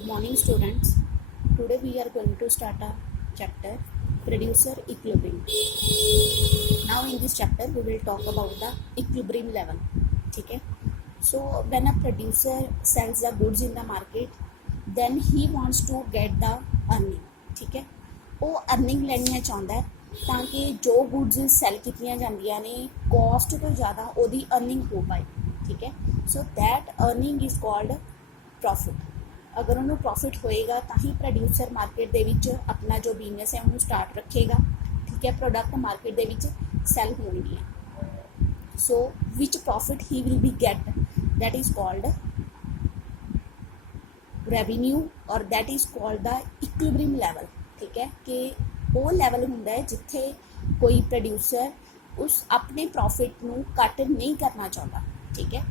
Good morning, students. Today we are going to start a chapter producer equilibrium. Now in this chapter we will talk about the equilibrium level. Okay. So when a producer sells the goods in the market, then he wants to get the earning. ठीक है, वो earning ਲੈਣੀ ਚਾਹੁੰਦਾ ਹੈ ਤਾਂ ਕਿ ਜੋ goods cell ਕੀਤੀਆਂ ਜਾਂਦੀਆਂ ਨੇ ਕੋਸਟ ਤੋਂ ਜ਼ਿਆਦਾ ਉਹਦੀ ਅਰਨਿੰਗ ਹੋ ਪਾਏ। ਠੀਕ ਹੈ, so that earning is called profit. अगर उन्होंने प्रॉफिट होएगा तो ही प्रोड्यूसर मार्केट दे विच अपना जो बिजनेस है उन्होंने स्टार्ट रखेगा। ठीक है, प्रोडक्ट मार्केट दे विच सैल होनी है। सो विच profit he will be get, that is called revenue और that is called the equilibrium level. ठीक है, कि वो लैवल हुंदा है जिथे कोई प्रोड्यूसर उस अपने प्रॉफिट नूं कट नहीं करना चाहता। ठीक है,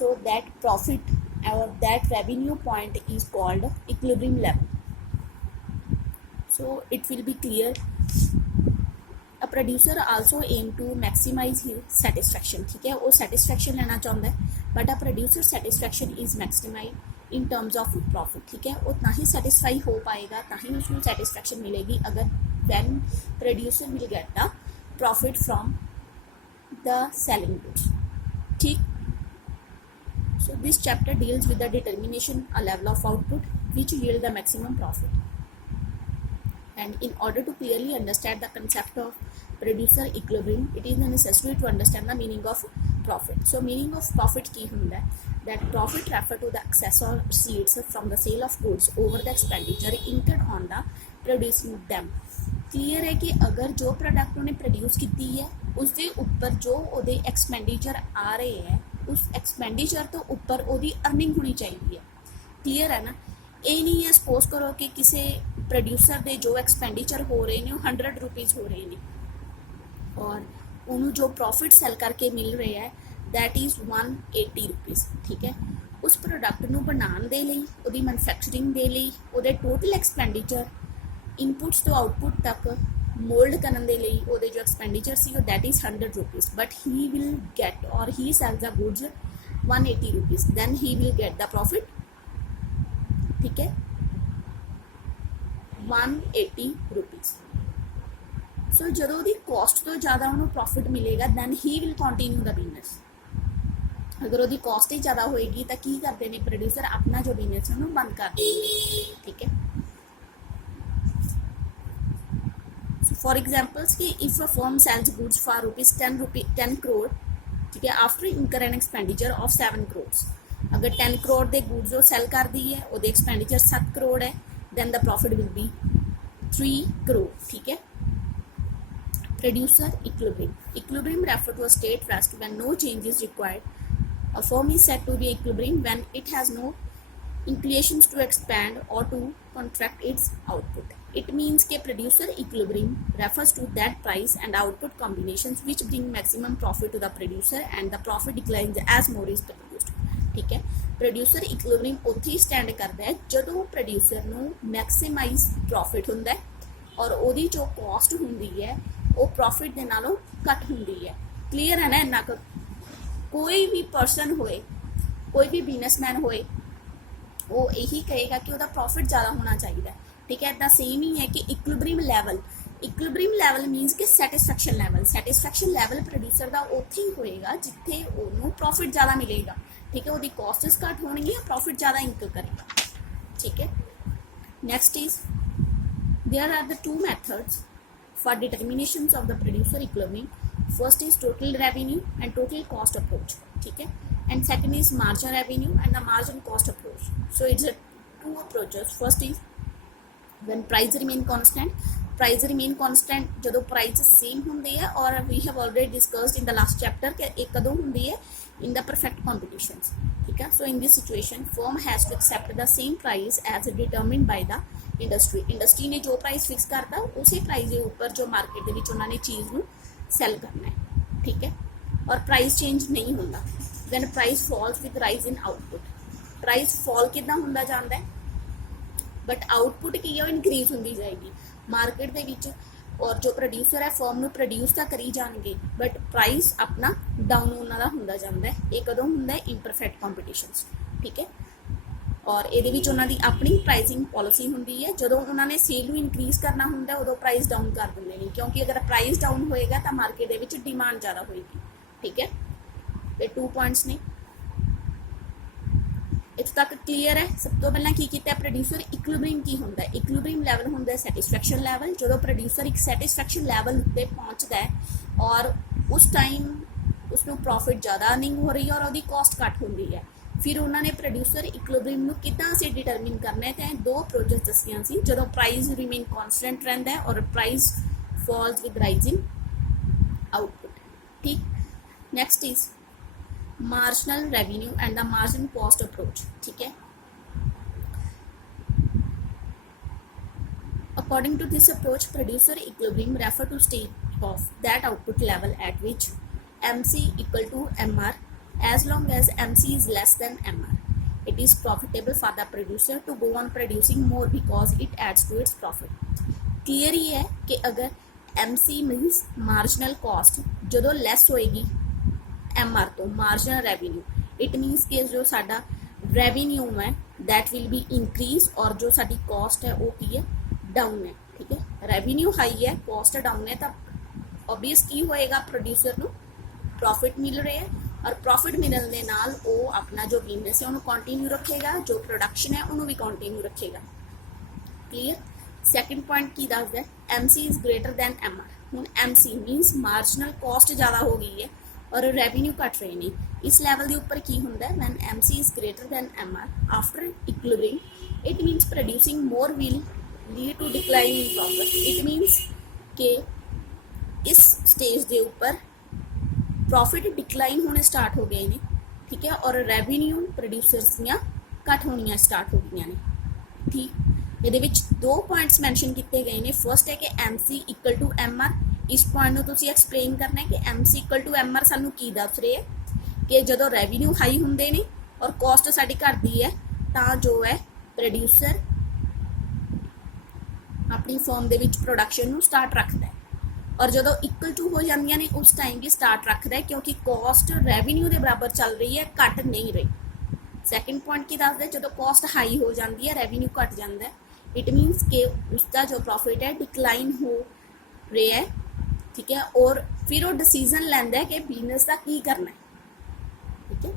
so that profit or that revenue point is called equilibrium level. So it will be clear. A producer also aim to maximize his satisfaction. ठीक है, वो satisfaction लेना चाहता है, but a producer satisfaction is maximized in terms of profit. ठीक है, उतना ही satisfy हो पाएगा, ताकि उसको satisfaction मिलेगी अगर when producer will get the profit from the selling goods. ठीक। So this chapter deals with the determination a level of output which yield the maximum profit. And in order to clearly understand the concept of producer equilibrium, it is necessary to understand the meaning of profit. So meaning of profit की होता है that profit refer to the excess or receipts from the sale of goods over the expenditure incurred on the producing them. Clear है कि अगर जो product उन्हें produce की है उसके ऊपर जो ਉਹਦੇ एक्सपेंडिचर आ रहे हैं उस एक्सपेंडिचर तो उपर ਉਹਦੀ अर्निंग होनी चाहिए है। क्लीयर है ना, ये नहीं है सपोज करो कि किसी प्रोड्यूसर के जो एक्सपेंडिचर हो रहे हैं 100 रुपीज़ हो रहे हैं और उन्होंने जो प्रॉफिट सैल करके मिल रहा है दैट इज़ 180 रुपीज़। ठीक है, उस प्रोडक्ट ਨੂੰ ਬਣਾਉਣ ਦੇ ਲਈ ਉਹਦੀ ਮੈਨੂਫੈਕਚਰਿੰਗ ਦੇ ਲਈ ਉਹਦੇ टोटल एक्सपेंडिचर इनपुट्स तो आउटपुट तक मोल्ड करने के लिए वो जो एक्सपेंडिचर सी that is 100 rupees, but he will get और he sells the goods 180 rupees, then he will get the profit. ठीक है, 180 रुपीज़। सो जो उसकी कॉस्ट तो ज़्यादा उन्होंने प्रॉफिट मिलेगा then he will continue the business. अगर वो कॉस्ट ही ज़्यादा होएगी तो की करते हैं प्रोड्यूसर अपना जो बिजनेस है उन्होंने बंद कर देंगे। ठीक है, फॉर एग्जाम्पल्स कि if a firm sells goods for ₹10 crore, ठीक है, आफ्टर इनकर एन एक्सपेंडिचर ऑफ 7 करोड़। अगर 10 करोड़ के गुड्स वो सेल कर दी है वो एक्सपेंडिचर 7 करोड़ है then the profit will be 3 crore. ठीक है, producer equilibrium refer to a state rest when no change is required. A firm is said to be equilibrium when it has no inclinations to expand or to contract its output. It means कि producer equilibrium refers to that price and output combinations which bring maximum profit to the producer and the profit declines as more is produced. ठीक है, producer equilibrium ਉੱਥੇ ਹੀ stand ਕਰਦਾ ਹੈ ਜਦੋਂ producer ਨੂੰ maximize profit ਹੁੰਦਾ ਹੈ और ਉਹਦੀ जो cost ਹੁੰਦੀ ਹੈ ਉਹ profit ਦੇ ਨਾਲੋਂ ਘੱਟ ਹੁੰਦੀ ਹੈ। clear है ना ਇੰਨਾ ਕੁ? कोई भी person होए, कोई भी businessman होए वो यही कहेगा कि उसका प्रॉफिट ज़्यादा होना चाहिए। ठीक है, इतना सेम ही है कि इक्विलिब्रियम लेवल मीनस कि सैटिस्फैक्शन लेवल प्रोड्यूसर का उत्थे ही होएगा जिथे उन्होंने प्रॉफिट ज़्यादा मिलेगा। ठीक है, वो कॉस्ट्स घट होगी, प्रॉफिट ज़्यादा इनकम करेगा। ठीक है, next is there are the 2 methods for determination of the producer equilibrium. First is total revenue and total cost approach. ठीक है, and second is margin revenue and the margin cost approach. So it's a 2 approaches. First is when price remain constant ਜਦੋਂ price same ਹੁੰਦੇ ਹੈ और we have already discussed in the last chapter कि एक कदों ਹੁੰਦੀ है in the perfect competitions. ठीक है, so in this situation firm has to accept the same price as determined by the industry ने जो price fix करता उसी price ਦੇ ਉੱਪਰ जो market ਦੇ ਵਿੱਚ ਉਹਨਾਂ ਨੇ ਚੀਜ਼ ਨੂੰ sell करना है। ठीक है, और price change नहीं ਹੁੰਦਾ। then price falls with rise in output. price fall कितना ਹੁੰਦਾ ਜਾਂਦਾ है बट आउटपुट की है इनक्रीज होंदी जाएगी मार्केट दे विच और जो प्रोड्यूसर है फर्म नूं प्रोड्यूस तो करी जाएंगे बट प्राइस अपना डाउन उन्हां दा हुंदा जांदा है। ये कदों हुंदा है इनपरफेक्ट कॉम्पीटिशनस। ठीक है, और ਇਹਦੇ ਵਿੱਚ ਉਹਨਾਂ ਦੀ ਆਪਣੀ ਪ੍ਰਾਈਸਿੰਗ ਪਾਲਿਸੀ ਹੁੰਦੀ ਹੈ। ਜਦੋਂ ਉਹਨਾਂ ਨੇ ਸੇਲ ਨੂੰ ਇਨਕਰੀਜ਼ ਕਰਨਾ ਹੁੰਦਾ ਉਦੋਂ ਪ੍ਰਾਈਸ ਡਾਊਨ ਕਰ ਦਿੰਦੇ ਨੇ, ਕਿਉਂਕਿ ਅਗਰ ਪ੍ਰਾਈਸ ਡਾਊਨ ਹੋਏਗਾ ਤਾਂ ਮਾਰਕੀਟ ਦੇ ਵਿੱਚ ਡਿਮਾਂਡ ਜ਼ਿਆਦਾ ਹੋਏਗੀ। ਠੀਕ ਹੈ, ਇਹ 2 ਪੁਆਇੰਟਸ ਨੇ। ਇੱਥੇ ਤੱਕ ਕਲੀਅਰ ਹੈ। ਸਭ ਤੋਂ ਪਹਿਲਾਂ ਕੀ ਕੀਤਾ, ਪ੍ਰੋਡਿਊਸਰ ਇਕੁਇਲਿਬ੍ਰੀਅਮ ਕੀ ਹੁੰਦਾ ਹੈ। ਇਕੁਇਲਿਬ੍ਰੀਅਮ ਲੈਵਲ ਹੁੰਦਾ ਹੈ ਸੈਟਿਸਫੈਕਸ਼ਨ ਲੈਵਲ। ਜਦੋਂ ਪ੍ਰੋਡਿਊਸਰ ਇੱਕ ਸੈਟਿਸਫੈਕਸ਼ਨ ਲੈਵਲ ਉੱਤੇ ਪਹੁੰਚਦਾ ਹੈ ਔਰ ਉਸ ਟਾਈਮ ਉਸਨੂੰ ਪ੍ਰੋਫਿਟ ਜ਼ਿਆਦਾ ਅਰਨਿੰਗ ਹੋ ਰਹੀ ਹੈ ਔਰ ਉਹਦੀ ਕਾਸਟ ਘੱਟ ਹੁੰਦੀ ਹੈ। ਫਿਰ ਉਹਨਾਂ ਨੇ ਪ੍ਰੋਡਿਊਸਰ ਇਕੁਇਲਿਬ੍ਰੀਅਮ ਨੂੰ ਕਿੱਦਾਂ ਅਸੀਂ ਡਿਟਰਮਿਨ ਕਰਨਾ ਹੈ, ਤਾਂ 2 ਅਪਰੋਚਸ ਦੱਸੀਆਂ ਸੀ। ਜਦੋਂ ਪ੍ਰਾਈਸ ਰਿਮੇਨ ਕਨਸਟੈਂਟ ਰਹਿੰਦਾ ਹੈ ਔਰ price falls with rising output. ਠੀਕ, next is marginal revenue and the margin cost approach। ठीक है, according to this approach producer equilibrium refer to state of that output level at which MC equal to MR as long as MC is less than MR it is profitable for the producer to go on producing more because it adds to its profit। clear ही है कि अगर MC means marginal cost जो less होएगी MR तो marginal revenue, it means कि जो साडा revenue है दैट विल बी इंक्रीज और जो साडी कॉस्ट है वो की है डाउन है। ठीक है, रेवेन्यू हाई है कॉस्ट डाउन है, तो ऑब्वियस की होएगा प्रोड्यूसर नू प्रॉफिट मिल रहा है और प्रॉफिट मिलने दे नाल वो अपना जो बिजनेस है उन्होंने कंटिन्यू रखेगा, जो प्रोडक्शन है उन्होंने भी कंटिन्यू रखेगा। क्लियर। सैकेंड पॉइंट की दसदा है, MC is greater than MR। हुण MC मीनस मार्जिनल कॉस्ट ज़्यादा हो गई है और रेवेन्यू घट रहे हैं। इस लैवल के उपर की होंगे when MC is greater than MR after equilibrium it means producing more will lead to decline in profit. It means कि इस स्टेज के उपर प्रॉफिट डिक्लाइन होने स्टार्ट हो गए हैं। ठीक है, और रेवेन्यू प्रोड्यूसर्स दियाँ घट होनियाँ स्टार्ट हो गई ने। ठीक, ये 2 पॉइंट्स मैंशन किए गए हैं। फर्स्ट है कि MC इक्वल टू MR। इस पॉइंट में तुसी एक्सप्लेन करना है कि MC इक्वल टू MR सानू की दस रहे हैं कि जो रेवेन्यू हाई होंगे ने और कॉस्ट साडी घटती है तो जो है प्रोड्यूसर अपनी फॉर्म दे विच प्रोडक्शन नू स्टार्ट रखता है और जो इक्वल टू हो जांदियां ने उस टाइम भी स्टार्ट रखता है क्योंकि कॉस्ट रेवेन्यू के बराबर चल रही है, घट नहीं रही। सैकेंड पॉइंट की दसदा है, जो कॉस्ट हाई हो जाती है रेवेन्यू घट जाता है, इट मीनस कि उसका जो प्रॉफिट है डिक्लाइन हो रहा है। ठीक है, और फिर वो डिसीजन लैंदा है कि बिजनेस का की करना है। ठीक है,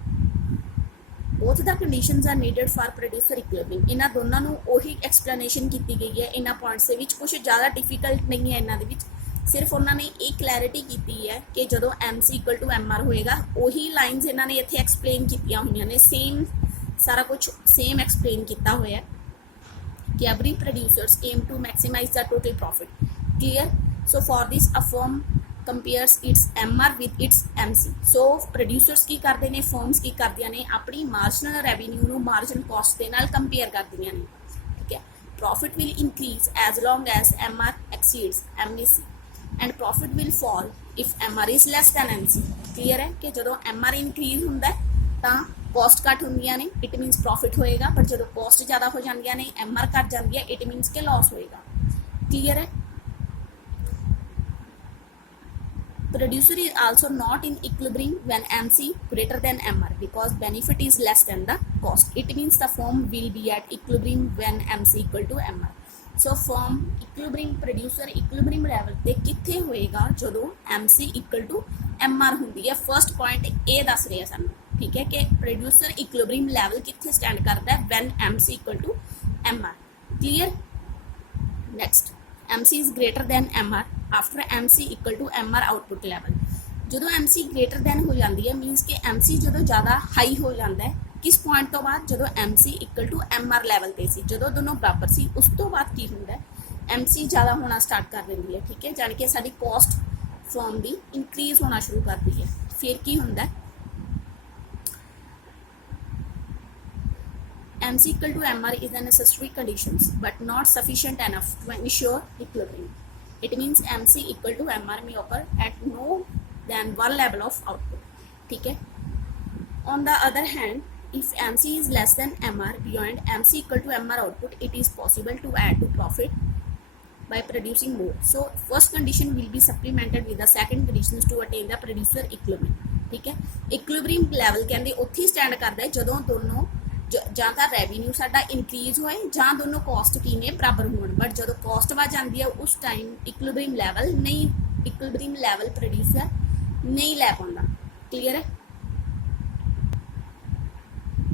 both the conditions are needed for producer equilibrium. इन्हां दोनों नूं ओही एक्सप्लेनेशन की गई है। इन्हां पॉइंट्स दे विच कुछ ज़्यादा डिफिकल्ट नहीं है, इन्हां दे विच सिर्फ उन्होंने एक क्लैरिटी की है कि जो MC इक्वल टू MR होएगा उही लाइनस इन्होंने इत्थे एक्सप्लेन की हुई ने। सेम सारा कुछ सेम एक्सप्लेन किया हुआ है कि every producers aim to maximize the total profit. Clear. So for this a firm compares its MR with its MC। so producers की करते हैं, firms की करदियां ने अपनी marginal revenue नू margin cost के नाल compare करदियां ने। ठीक है, profit will increase as long as MR exceeds MC and profit will fall if MR is less than MC। clear है कि जो MR increase होंदा है तो cost घट होंदियां ने, it means profit होएगा, पर जो cost ज़्यादा हो जांदियां ने MR घट जांदी है, it means के loss होएगा। clear है। Producer is also not in equilibrium when MC greater than MR because benefit is less than the cost. It means the firm will be at equilibrium when MC equal to MR। So firm equilibrium producer equilibrium level ते कित्थे होएगा जदों MC equal to MR हुंदी है। First point ये दस रहे हैं सानू। ठीक है, कि प्रोड्यूसर इक्विलिब्रियम लेवल कित्थे स्टैंड करता है when MC equal to MR। Clear. Next, MC is greater than MR after MC equal to MR output level. जो MC ग्रेटर दैन हो जाती है मीनस कि MC जो ज़्यादा हाई हो जाता है किस पॉइंट तो बाद जो MC equal to MR level पर सी, जो दोनों बराबर सी उस तो बाद की होंगे MC ज़्यादा होना स्टार्ट कर देती है। ठीक है, जान कि साडी कॉस्ट फॉर्म की इंक्रीज होना शुरू करती है। फिर की होंगे MC equal to MR is a necessary conditions but not sufficient enough to ensure equilibrium। It means MC equal to MR may occur at no than one level of output। ठीक है। On the other hand, if MC is less than MR beyond MC equal to MR output, it is possible to add to profit by producing more। So first condition will be supplemented with the second conditions to attain the producer equilibrium। ठीक है, equilibrium level कहते उत्थे stand करता है जदों दोनों ਜਾਂ ਤਾਂ ਰੈਵਨਿਊ ਸਾਡਾ ਇਨਕਰੀਜ਼ ਹੋਏ ਜਾਂ ਦੋਨੋਂ ਕੋਸਟ ਕੀ ਨੇ ਬਰਾਬਰ ਹੋਣ। ਬਟ ਜਦੋਂ ਕੋਸਟ ਵੱਧ ਜਾਂਦੀ ਹੈ ਉਸ ਟਾਈਮ ਇਕੁਇਲਿਬ੍ਰੀਅਮ ਲੈਵਲ ਪ੍ਰੋਡਿਊਸਰ नहीं लै पाता। क्लीयर है।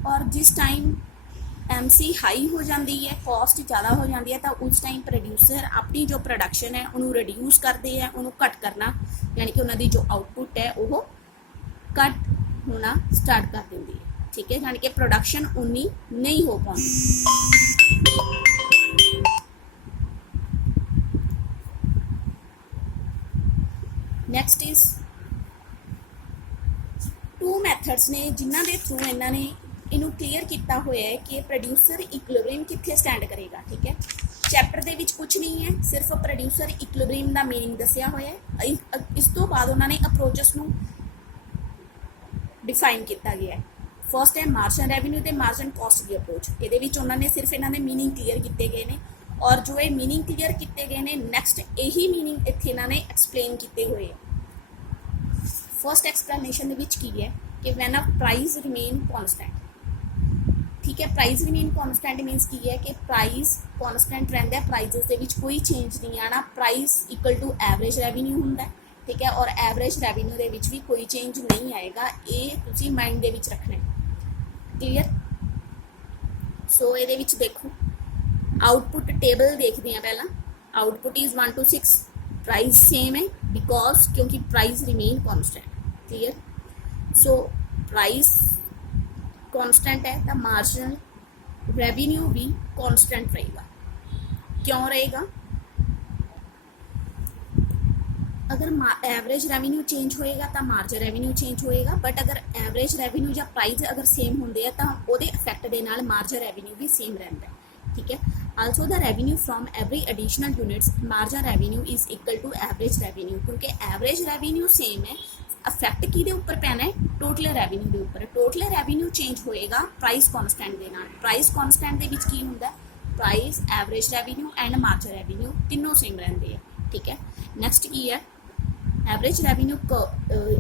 और जिस टाइम MC हाई हो जाती है, कॉस्ट ज़्यादा हो जाती है, तो उस टाइम प्रोड्यूसर अपनी जो प्रोडक्शन है उन्होंने रिड्यूस करते हैं, उन्होंने घट करना, यानी कि उन्होंने जो आउटपुट है वो घट होना स्टार्ट कर देती है। ठीक है, यानी कि प्रोडक्शन उन्नी नहीं हो पाती। नैक्सट इज़ टू मैथड्स ने जिन्हों के थ्रू इन्होंने इनू क्लीयर किया हुआ है कि प्रोड्यूसर इक्विलिब्रियम कित्थे स्टैंड करेगा। ठीक है, चैप्टर दे विच कुछ नहीं है, सिर्फ प्रोड्यूसर इक्विलिब्रियम का मीनिंग दसिया हुआ है। इस तो बाद उन्होंने अप्रोचस नू डिफाइन किया गया है। फर्स्ट है मार्जिन रेवन्यू ते मार्जिन कॉस्ट की अप्रोच। ये उन्होंने सिर्फ इन्होंने मीनिंग क्लीयर किए गए हैं, और जो ये मीनिंग क्लीयर किए गए हैं नैक्सट यही मीनिंग इत्थे इन्होंने एक्सप्लेन किए हुए हैं। फर्स्ट एक्सप्लेनेशन की है कि when a price remain constant. ठीक है, प्राइस रिमेन कॉन्सटेंट मीनस की है कि प्राइस कॉन्सटेंट रहता है, प्राइजेस के कोई चेंज नहीं आना। Price equal to average revenue होंगे। ठीक है, और एवरेज रेवन्यू के भी कोई चेंज नहीं आएगा। ये तुसी माइंड दे विच रखना है। क्लीयर। सो ये देखो आउटपुट टेबल देखते हैं। पहला output is 1 to 6, price same है बिकॉज क्योंकि price remain constant. Clear. So price constant है तो मार्जिनल रेवेन्यू भी कॉन्स्टेंट रहेगा। क्यों रहेगा? अगर एवरेज रेवेन्यू चेंज होएगा तो मार्जिन रेवेन्यू चेंज होएगा, बट अगर एवरेज रेवेन्यू या प्राइस अगर सेम होंगे हैं तो वो इफेक्ट के नाल मार्जिन रेवेन्यू भी सेम रहता है। ठीक है। Also the revenue from every additional units margin revenue is equal to average revenue, क्योंकि एवरेज रेवेन्यू सेम है। इफेक्ट किहदे उपर पैना है? टोटल रेवेन्यू के उपर। टोटल रेवेन्यू चेंज होएगा प्राइस कॉन्सटेंट के नाल। प्राइस कॉन्सटेंट के विच की हुंदा है? Price, average revenue and margin revenue तीनों सेम रहते हैं। ठीक है। नैक्सट की है average revenue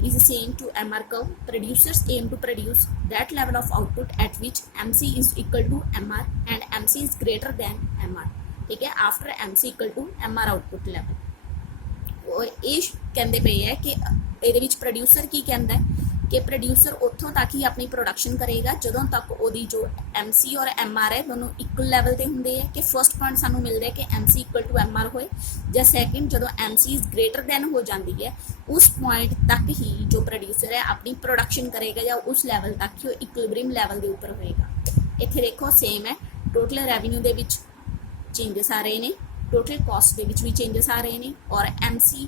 is same to MR curve. Producers aim to produce that level of output at which MC is equal to MR and MC is greater than MR. ठीक है, after MC equal to MR output level. और ये कहते पे है कि ये producer की कहता है कि प्रोड्यूसर उतों तक ही अपनी प्रोडक्शन करेगा जदों तक वो जो MC और MR है दोनों इक्वल लैवल के होंगे है। कि फर्स्ट पॉइंट सानू मिल रहा है कि MC इक्वल टू MR होए, या सैकेंड जो MC इज ग्रेटर दैन हो जाती है उस पॉइंट तक ही जो प्रोड्यूसर है अपनी प्रोडक्शन करेगा, या उस लैवल तक ही इक्विलिब्रियम लैवल के उपर होएगा। इत्थे देखो सेम है, टोटल रेवेन्यू के विच चेंजेस आ रहे हैं, टोटल कॉस्ट के विच भी चेंजेस आ रहे हैं, और MC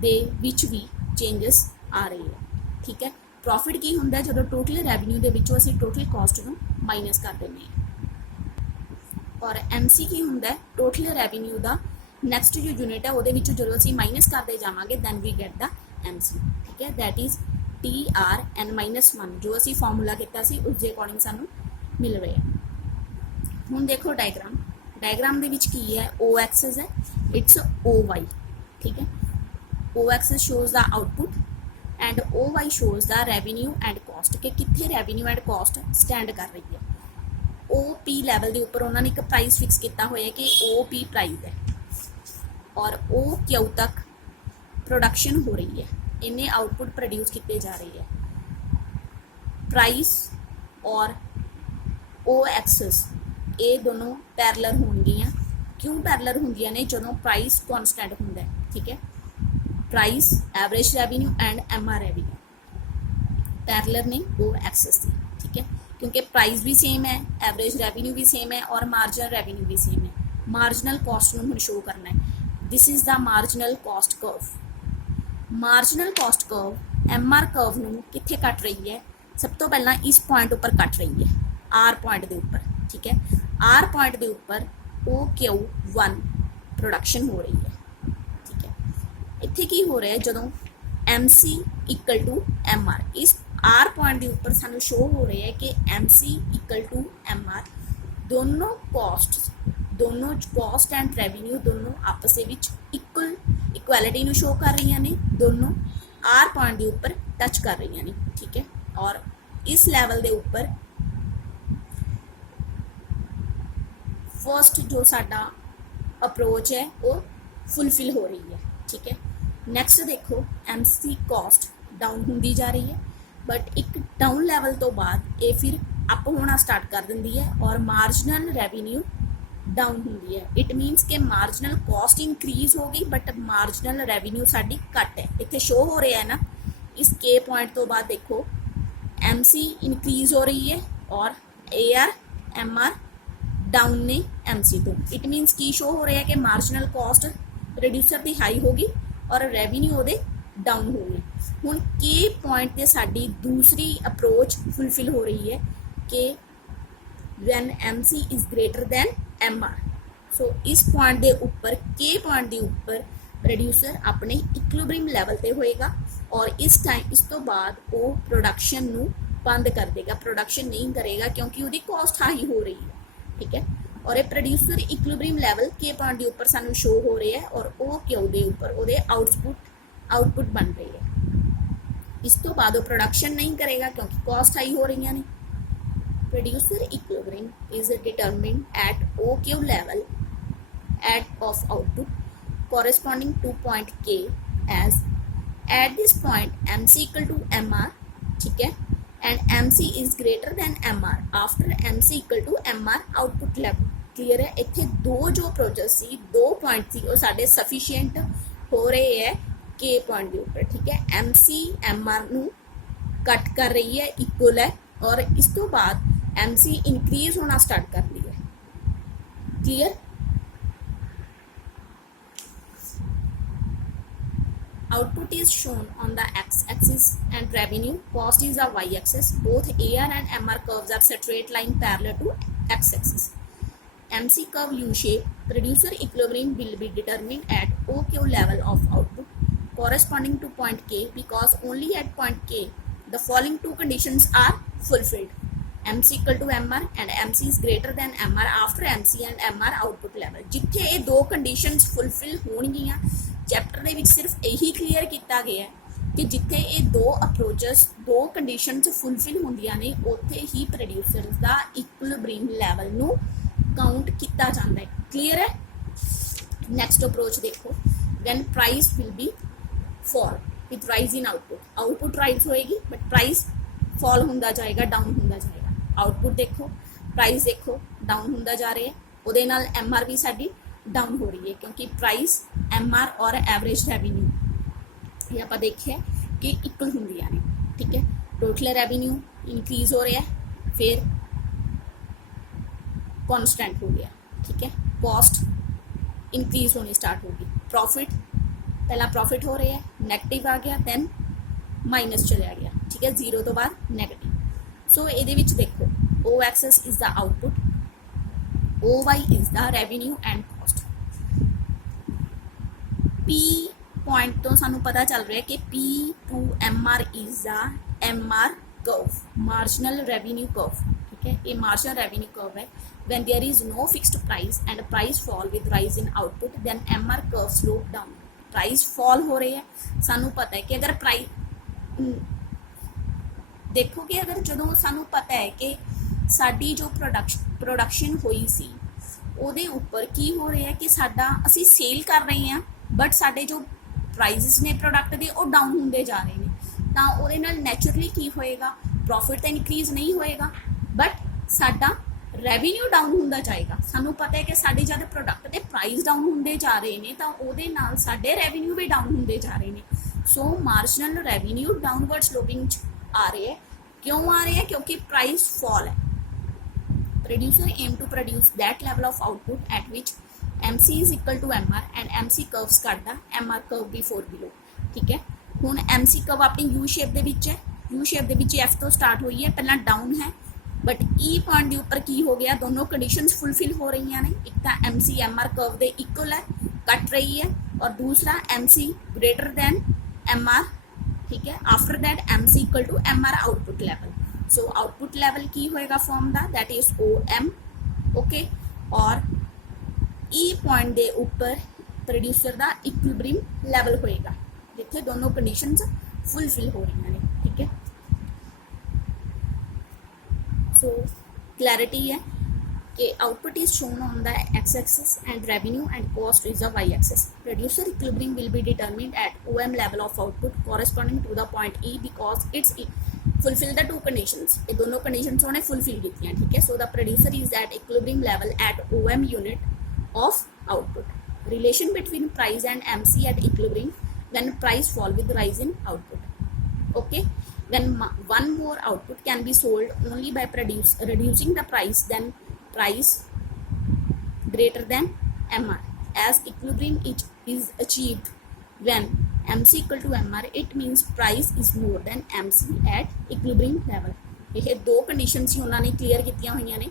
दे विच भी चेंजेस आ रही है। ठीक है। प्रॉफिट की होंदा है जो टोटल रेवेन्यू के विचों असीं टोटल कॉस्ट को माइनस कर देंगे, और MC की होंदा है टोटल रेवेन्यू का नैक्सट जो यूनिट है वो जो असीं माइनस करते जावांगे then we get the MC। ठीक है, दैट इज़ TRN-1 जो असीं फॉर्मूला किया सी उस अकॉर्डिंग सानू मिल रहे हैं। हुण देखो डायग्राम, डायग्राम दे विच की है O एक्सिस है, इट्स OY। ठीक है, O axis shows the output and OY shows the revenue and cost कि कितने रेवेन्यू एंड कॉस्ट स्टैंड कर रही है। OP लैवल के उपर उन्होंने एक प्राइस फिक्स किया हुआ है कि OP प्राइस है, और OQ तक प्रोडक्शन हो रही है, इन्हें आउटपुट प्रोड्यूस किए जा रही है। प्राइस और O एक्सिस ये दोनों पैरलर होंगियां। क्यों पैरलर होंगियां ने? जो प्राइस कॉन्स्टेंट होंदा है। ठीक है, price, average revenue and MR revenue parallel ने O एक्सिस से। ठीक है, क्योंकि प्राइस भी सेम है, एवरेज रेवेन्यू भी सेम है, और मार्जिनल रेवेन्यू भी सेम है। मार्जिनल कॉस्ट को हम शो करना है। This is the marginal cost curve. Marginal cost curve MR curve नूं कित्थे कट रही है? सब तो पहला इस पॉइंट उपर कट रही है, R पॉइंट के उपर। ठीक है, R पॉइंट के उपर OQ1 प्रोडक्शन हो रही है। ठीक है, इत्थे की हो रहा है जो MC इक्वल टू MR, इस R पॉइंट के उपर सानू शो हो रहा है कि MC इक्वल टू MR दोनों कॉस्ट एंड रेवेन्यू दोनों आपस में इक्वैलिटी नू शो कर रही ने, दोनों R पॉइंट के उपर टच कर रही ने। ठीक है, और इस लैवल के उपर फर्स्ट जो साडा अप्रोच है वो फुलफिल हो रही है, ठीक है। नैक्सट देखो MC कॉस्ट डाउन होंदी जा रही है, बट एक डाउन लैवल तो बाद ये फिर अप होना स्टार्ट कर देंदी है और मार्जिनल रेवेन्यू डाउन होंदी है। इट मीनस कि मार्जिनल कॉस्ट इंक्रीज हो गई बट मार्जिनल रेवेन्यू साडी घट है। इत्थे शो हो रहा है ना, इस के पॉइंट तो बाद देखो MC इंक्रीज हो रही है और AR MR डाउन ने MC तो। इट मीनस की शो हो रहा है कि मार्जिनल कॉस्ट प्रोड्यूसर की हाई होगी और रेवेन्यू वो डाउन हो गए। हुण के पॉइंट ते साडी दूसरी अप्रोच फुलफिल हो रही है कि when MC is greater than MR। So इस पॉइंट के उपर के पॉइंट के उपर प्रोड्यूसर अपने इक्विलिब्रियम लैवल पे होएगा और इस टाइम इस तो बाद वो प्रोडक्शन नू बंद कर देगा, प्रोडक्शन नहीं करेगा क्योंकि उसकी कॉस्ट हाई हो रही है, ठीक है। और ये प्रोड्यूसर इक्विलिब्रियम लैवल के पॉइंट के उपर सानू शो हो रहा है और वो क्यों दे उपर वो आउटपुट बन रही है। इस तो बाद वो प्रोडक्शन नहीं करेगा क्योंकि कॉस्ट हाई हो रही ने। Producer equilibrium is determined at OQ level of output corresponding to point K as at this point MC equal to MR, ठीक है, and MC is greater than MR after MC equal to MR output level। Clear है। इत्थे दो जो process सी दो point सी वो साडे sufficient हो रहे है के पॉइंट के ऊपर, ठीक है। MC MR नू कट कर रही है, इक्वल है, और इस तो बाद MC इंक्रीज होना स्टार्ट कर दी है। Clear. Output is shown on the x-axis and revenue cost is the y-axis. Both AR and MR curves are straight line parallel to x-axis. MC curve U-shape. Producer equilibrium will be determined at OQ level of output corresponding to point K because only at point K the following two conditions are fulfilled. MC equal to MR and MC is greater than MR after MC and MR output level। जिथे ये दो conditions fulfil होणगियां chapter दे विच सिर्फ यही clear किया गया है कि जिथे ये दो अप्रोचस दो कंडीशनस फुलफिल होंदियां ने उत्थे ही प्रोड्यूसर दा इक्विलिब्रियम लैवल नू काउंट किया जाता है। क्लीयर है। नैक्सट अप्रोच देखो, when price will be fall with rise in output rise होएगी बट प्राइस फॉल होंदा जाएगा, डाउन होंदा जाएगा। आउटपुट देखो, प्राइस देखो डाउन होंदा जा रहा है, उहदे नाल MR भी साडी डाउन हो रही है क्योंकि प्राइस MR और एवरेज रेवेन्यू ये आप देखिए कि इक्वल होंदियां ने, ठीक है। टोटल रेवेन्यू इंक्रीज हो रहा है, फिर कॉन्स्टेंट हो गया, ठीक है। कॉस्ट इंक्रीज होनी स्टार्ट होगी, प्रॉफिट पहला प्रॉफिट हो रहा है, नेगेटिव आ गया, दैन माइनस चलिया गया, ठीक है, जीरो तो बाद नेगेटिव। सो ये देखो O axis is the output, OY is the revenue and cost. P point तो सानू पता चल रहा है कि P to MR is the MR curve, marginal revenue curve, ठीक है। ये मार्जिनल रेवेन्यू कर्व है। When there is no fixed price and price fall with rise in output, then MR curve slope down। Price fall हो रही है, सानू पता है कि अगर प्राइस देखो कि अगर जो सानू पता है कि साडी जो प्रोडक्शन हुई सी ਉਹਦੇ ਉੱਪਰ ਕੀ ਹੋ ਰਿਹਾ ਹੈ कि ਸਾਡਾ ਅਸੀਂ ਸੇਲ ਕਰ ਰਹੇ ਹਾਂ ਬਟ ਸਾਡੇ ਜੋ ਪ੍ਰਾਈਸਿਸ ਨੇ ਪ੍ਰੋਡਕਟ ਦੇ ਉਹ ਡਾਊਨ ਹੁੰਦੇ ਜਾ ਰਹੇ ਨੇ, ਤਾਂ ਉਹਦੇ ਨਾਲ ਨੈਚੁਰਲੀ ਕੀ ਹੋਏਗਾ, ਪ੍ਰੋਫਿਟ ਤਾਂ ਇਨਕਰੀਜ਼ ਨਹੀਂ ਹੋਏਗਾ ਬਟ ਸਾਡਾ ਰੈਵਨਿਊ ਡਾਊਨ ਹੁੰਦਾ ਜਾਏਗਾ। ਸਾਨੂੰ ਪਤਾ ਹੈ ਕਿ ਸਾਡੇ ਜਦ ਪ੍ਰੋਡਕਟ ਦੇ ਪ੍ਰਾਈਸ ਡਾਊਨ ਹੁੰਦੇ ਜਾ ਰਹੇ ਨੇ ਤਾਂ ਉਹਦੇ ਨਾਲ ਸਾਡੇ ਰੈਵਨਿਊ ਵੀ ਡਾਊਨ ਹੁੰਦੇ ਜਾ ਰਹੇ ਨੇ। So marginal revenue downward sloping ਆ ਰਹੇ ਹੈ। क्यों आ रहे हैं? क्योंकि प्राइस फॉल है। Producer aim to produce that level of output at which MC is equal to MR and MC curves करता MR कर्व बिफोर बिलो, ठीक है। हुण MC कर्व अपनी U शेप दे विच है, U शेप दे विच F तो स्टार्ट हुई है, पहला डाउन है बट E पॉइंट के उपर की हो गया, दोनों कंडीशंस फुलफिल हो रही हैं। एक तो MC MR कर्व दे इक्वल है, कट रही है, और दूसरा MC ग्रेटर दैन MR, ठीक है। After that MC equal to MR output level. So output level की होएगा फॉर्म दा, दैट इज OM, ओके। और E पॉइंट दे ऊपर प्रोड्यूसर दा इक्विलिब्रियम लैवल होएगा जिथे दोनों कंडीशंस फुलफिल हो रही हैं, ठीक है। सो क्लैरिटी है। कि output is shown on the x-axis and revenue and cost is the y-axis. Producer equilibrium will be determined at OM level of output corresponding to the point E because it's fulfill the two conditions. ये दोनों conditions उन्हें fulfill की हैं, ठीक है. So the producer is at equilibrium level at OM unit of output. Relation between price and MC at equilibrium when price fall with rise in output. Okay. When one more output can be sold only by reducing the price, then price greater than MR. As equilibrium is achieved when MC equal to MR, it means price is more than MC at equilibrium level. ਇਹ ਦੋ condition ਸੀ ਉਹਨਾਂ ਨੇ clear ਕੀਤੀਆਂ ਹੋਈਆਂ ਨੇ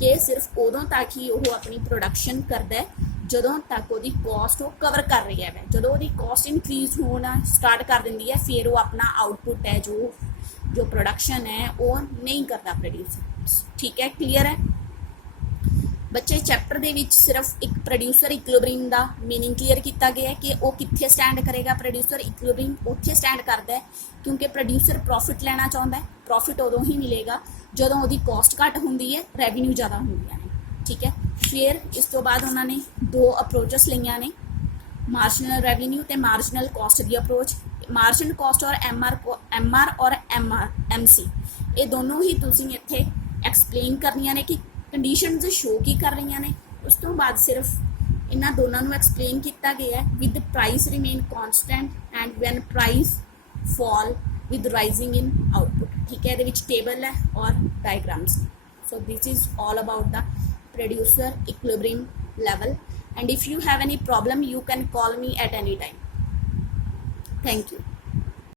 ਕਿ ਸਿਰਫ ਉਦੋਂ ਤੱਕ ਹੀ ਉਹ ਆਪਣੀ ਪ੍ਰੋਡਕਸ਼ਨ ਕਰਦਾ ਹੈ ਜਦੋਂ ਤੱਕ ਉਹਦੀ ਕਾਸਟ ਉਹ ਕਵਰ ਕਰ ਰਹੀ ਹੈ। ਜਦੋਂ ਉਹਦੀ ਕਾਸਟ ਇਨਕਰੀਜ਼ ਹੋਣਾ ਸਟਾਰਟ ਕਰ ਦਿੰਦੀ ਹੈ ਫਿਰ ਉਹ ਆਪਣਾ ਆਊਟਪੁੱਟ ਹੈ ਜੋ ਪ੍ਰੋਡਕਸ਼ਨ ਹੈ ਉਹ ਨਹੀਂ ਕਰਦਾ ਪ੍ਰੋਡਿਊਸ। ਠੀਕ ਹੈ, ਕਲੀਅਰ ਹੈ ਬੱਚੇ। ਚੈਪਟਰ ਦੇ ਵਿੱਚ ਸਿਰਫ ਇੱਕ ਪ੍ਰੋਡਿਊਸਰ ਇਕੁਇਲਿਬ੍ਰੀਅਮ ਦਾ ਮੀਨਿੰਗ ਕਲੀਅਰ ਕੀਤਾ ਗਿਆ ਹੈ ਕਿ ਉਹ ਕਿੱਥੇ ਸਟੈਂਡ ਕਰੇਗਾ। ਪ੍ਰੋਡਿਊਸਰ ਇਕੁਇਲਿਬ੍ਰੀਅਮ ਉੱਥੇ ਸਟੈਂਡ ਕਰਦਾ ਹੈ ਕਿਉਂਕਿ ਪ੍ਰੋਡਿਊਸਰ ਪ੍ਰੋਫਿਟ ਲੈਣਾ ਚਾਹੁੰਦਾ ਹੈ। ਪ੍ਰੋਫਿਟ ਉਦੋਂ ਹੀ ਮਿਲੇਗਾ ਜਦੋਂ ਉਹਦੀ ਕਾਸਟ ਘੱਟ ਹੁੰਦੀ ਹੈ, ਰੈਵਨਿਊ ਜ਼ਿਆਦਾ ਹੁੰਦੀਆਂ ਨੇ। ਠੀਕ ਹੈ, ਫਿਰ ਇਸ ਤੋਂ ਬਾਅਦ ਉਹਨਾਂ ਨੇ ਦੋ ਅਪਰੋਚਸ ਲਈਆਂ ਨੇ, ਮਾਰਜਨਲ ਰੈਵਨਿਊ ਤੇ ਮਾਰਜਨਲ ਕਾਸਟ ਦੀ ਅਪਰੋਚ। ਮਾਰਜਨਲ ਕਾਸਟ ਔਰ ਐਮਆਰ ਔਰ ਐਮਸੀ ਇਹ ਦੋਨੋਂ ਹੀ ਤੁਸੀਂ ਇੱਥੇ ਐਕਸਪਲੇਨ ਕਰਨੀਆਂ ਨੇ ਕਿ ਕੰਡੀਸ਼ਨਸ ਸ਼ੋ ਕੀ ਕਰ ਰਹੀਆਂ ਨੇ। ਉਸ ਤੋਂ ਬਾਅਦ ਸਿਰਫ ਇਹਨਾਂ ਦੋਨਾਂ ਨੂੰ ਐਕਸਪਲੇਨ ਕੀਤਾ ਗਿਆ ਹੈ with price remain constant and when price fall with rising in output। ठीक है, ਇਹਦੇ ਵਿੱਚ ਟੇਬਲ ਹੈ ਔਰ diagrams. so this is all about the producer equilibrium level, and if you have any problem you can call me at any time. Thank you.